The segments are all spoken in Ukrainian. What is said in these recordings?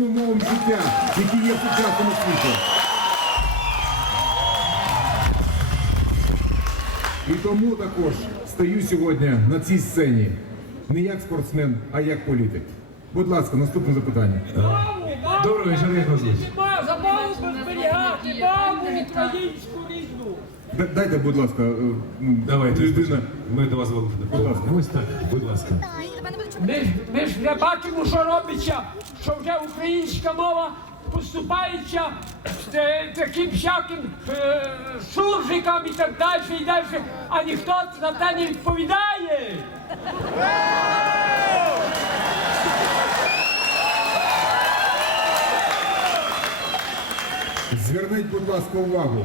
умовам життя, які є в сучасному світі. І тому також стою сьогодні на цій сцені не як спортсмен, а як політик. Будь ласка, наступне запитання. Доброго вечора, як вас звуть? Забаву зберігати, маму українську рідну. Дайте, будь ласка, е, Давайте, людина. ми до вас ласка. Ось так, будь ласка. Ми, ж- ми ж не бачимо, що робиться, що вже українська мова поступається з е, таким всяким е, суржикам і так далі, і далі, а ніхто на те не відповідає. Зверніть, будь ласка, увагу.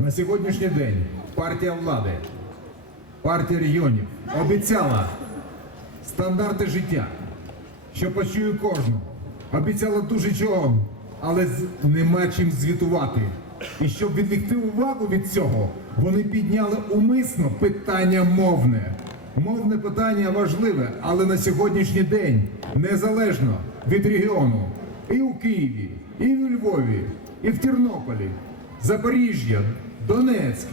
На сьогоднішній день партія влади, партія регіонів обіцяла стандарти життя, що почує кожен. Обіцяла дуже чого, але нема чим звітувати. І щоб відвлекти увагу від цього, вони підняли умисно питання мовне. Мовне питання важливе, але на сьогоднішній день незалежно від регіону і у Києві, і у Львові, і в Тернополі, Запоріжжя, Донецьк.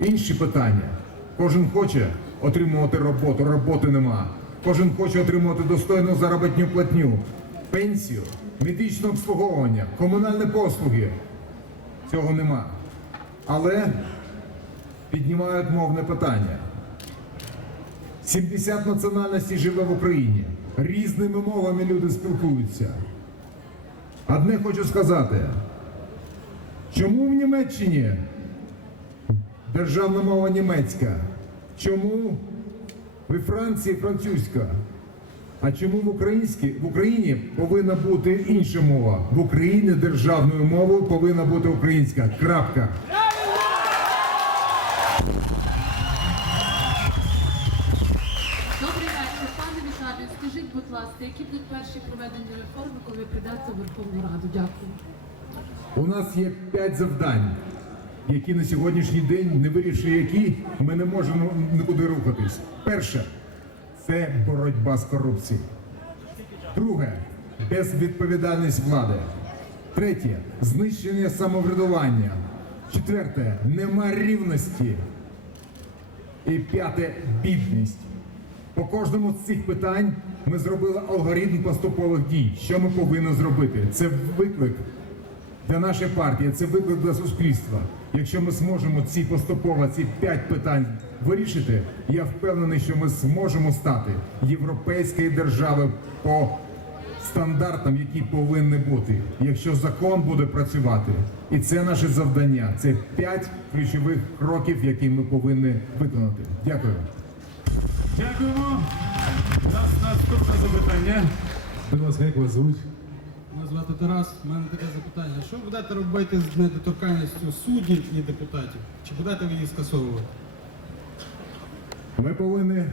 Інші питання. Кожен хоче отримувати роботу, роботи нема. Кожен хоче отримувати достойну заробітну платню, пенсію, медичне обслуговування, комунальні послуги. Цього нема. Але піднімають мовне питання. 70 національностей живе в Україні. Різними мовами люди спілкуються. Одне хочу сказати. Чому в Німеччині державна мова німецька? Чому в Франції французька? А чому в, українській, в Україні повинна бути інша мова? В Україні державною мовою повинна бути українська. Крапка. Добрий вечір, пане Віталію. Скажіть, будь ласка, які будуть перші проведені реформи, коли ви в Верховну Раду? Дякую. У нас є п'ять завдань, які на сьогоднішній день, не вирішує які, ми не можемо нікуди рухатись. Перше це боротьба з корупцією. Друге безвідповідальність влади. Третє знищення самоврядування. Четверте нема рівності. І п'яте бідність. По кожному з цих питань ми зробили алгоритм поступових дій. Що ми повинні зробити? Це виклик для нашої партії, це виклик для суспільства. Якщо ми зможемо ці поступово ці п'ять питань вирішити, я впевнений, що ми зможемо стати європейською державою по стандартам, які повинні бути, якщо закон буде працювати. І це наше завдання. Це п'ять ключових кроків, які ми повинні виконати. Дякую. Дякуємо. У нас наступне запитання. Будь ласка, як вас звуть? Мене звати Тарас. У мене таке запитання. Що ви будете робити з недоторканністю суддів і депутатів? Чи будете ви її скасовувати? Ми повинні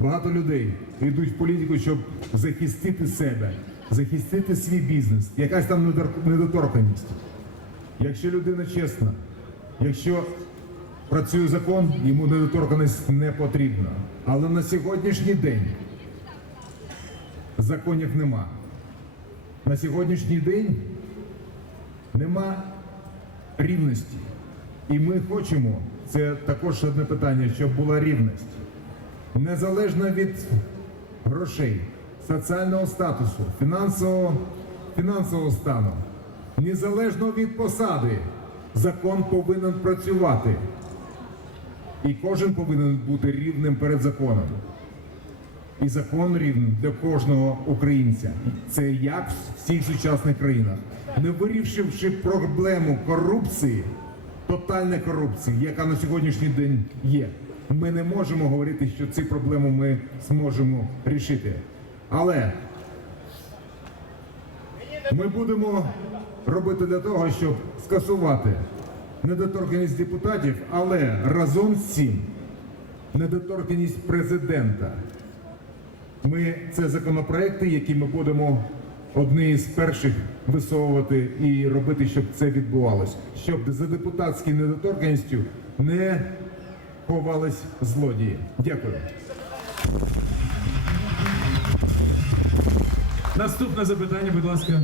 багато людей йдуть в політику, щоб захистити себе, захистити свій бізнес, якась там недоторканність. Якщо людина чесна, якщо працює закон, йому недоторканність не потрібна. Але на сьогоднішній день законів нема. На сьогоднішній день нема рівності. І ми хочемо, це також одне питання, щоб була рівність. Незалежно від грошей, соціального статусу, фінансового, фінансового стану, незалежно від посади, закон повинен працювати. І кожен повинен бути рівним перед законом. І закон рівний для кожного українця. Це як в всіх сучасних країнах. Не вирішивши проблему корупції, тотальної корупції, яка на сьогоднішній день є, ми не можемо говорити, що ці проблеми ми зможемо рішити. Але ми будемо робити для того, щоб скасувати недоторканність депутатів, але разом з цим недоторканність президента. Ми це законопроекти, які ми будемо одні з перших висовувати і робити, щоб це відбувалось, щоб за депутатською недоторканністю не ховались злодії. Дякую. Наступне запитання, будь ласка.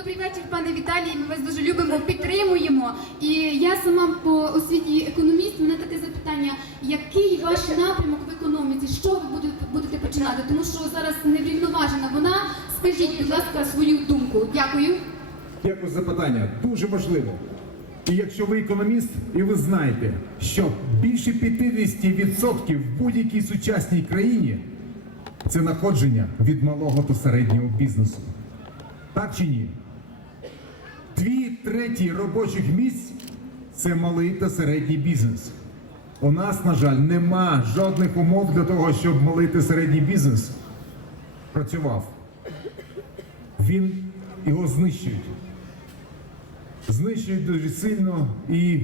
Добрий вечір, пане Віталій. Ми вас дуже любимо, підтримуємо. І я сама по освіті економіст. Мене таке запитання: який ваш напрямок в економіці? Що ви будете, починати? Тому що зараз неврівноважена вона. Скажіть, будь ласка, свою думку. Дякую. Дякую за запитання. Дуже важливо. І якщо ви економіст, і ви знаєте, що більше 50% в будь-якій сучасній країні це находження від малого та середнього бізнесу. Так чи ні? Дві треті робочих місць це малий та середній бізнес. У нас, на жаль, нема жодних умов для того, щоб малий та середній бізнес працював. Він його знищують. Знищують дуже сильно, і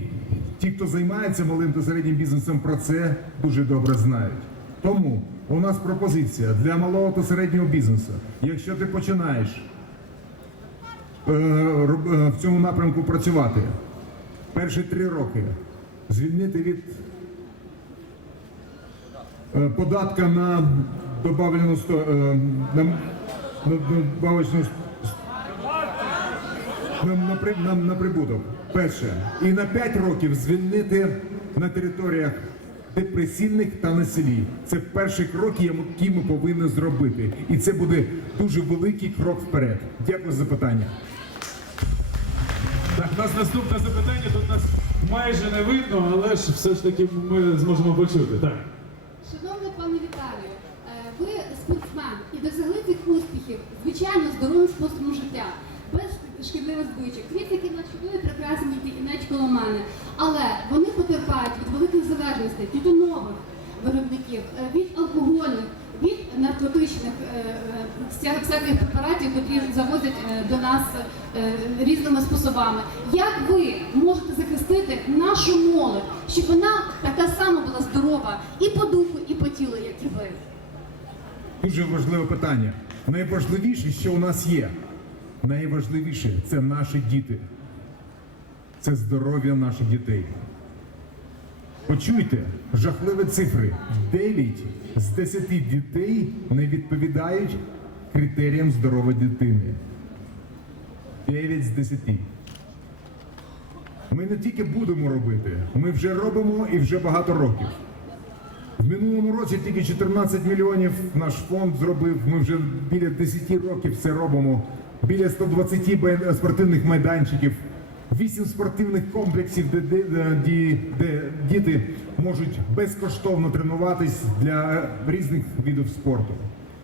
ті, хто займається малим та середнім бізнесом, про це дуже добре знають. Тому у нас пропозиція для малого та середнього бізнесу. Якщо ти починаєш в цьому напрямку працювати, перші три роки звільнити від е, податка на добавлену е, на, на на, на, при- на, на прибуток. Перше. І на 5 років звільнити на територіях депресивних та на селі. Це перший крок, який ми повинні зробити. І це буде дуже великий крок вперед. Дякую за запитання. Так, у нас наступне запитання. Тут нас майже не видно, але ж все ж таки ми зможемо почути. Так. Шановний пане Віталію, е, ви спортсмен і досягли цих успіхів, звичайно, здоровим способом життя, без шкідливих звичок. Квіт, який наш чудовий, прекрасний кінець коло мене. Але вони потерпають від великих залежностей, тютюнових виробників, е, від алкогольних, від наркотичних е, е, вся- всяких препаратів, які завозять до нас різними способами. Як ви можете захистити нашу молодь, щоб вона така сама була здорова і по духу, і по тілу, як і ви? Дуже важливе питання. Найважливіше, що у нас є, найважливіше це наші діти. Це здоров'я наших дітей. Почуйте, жахливі цифри. 9 з 10 дітей не відповідають критеріям здорової дитини. 9 з 10. Ми не тільки будемо робити, ми вже робимо і вже багато років. В минулому році тільки 14 мільйонів наш фонд зробив. Ми вже біля 10 років це робимо. Біля 120 бай- спортивних майданчиків, 8 спортивних комплексів, де, де, де діти можуть безкоштовно тренуватись для різних видів спорту.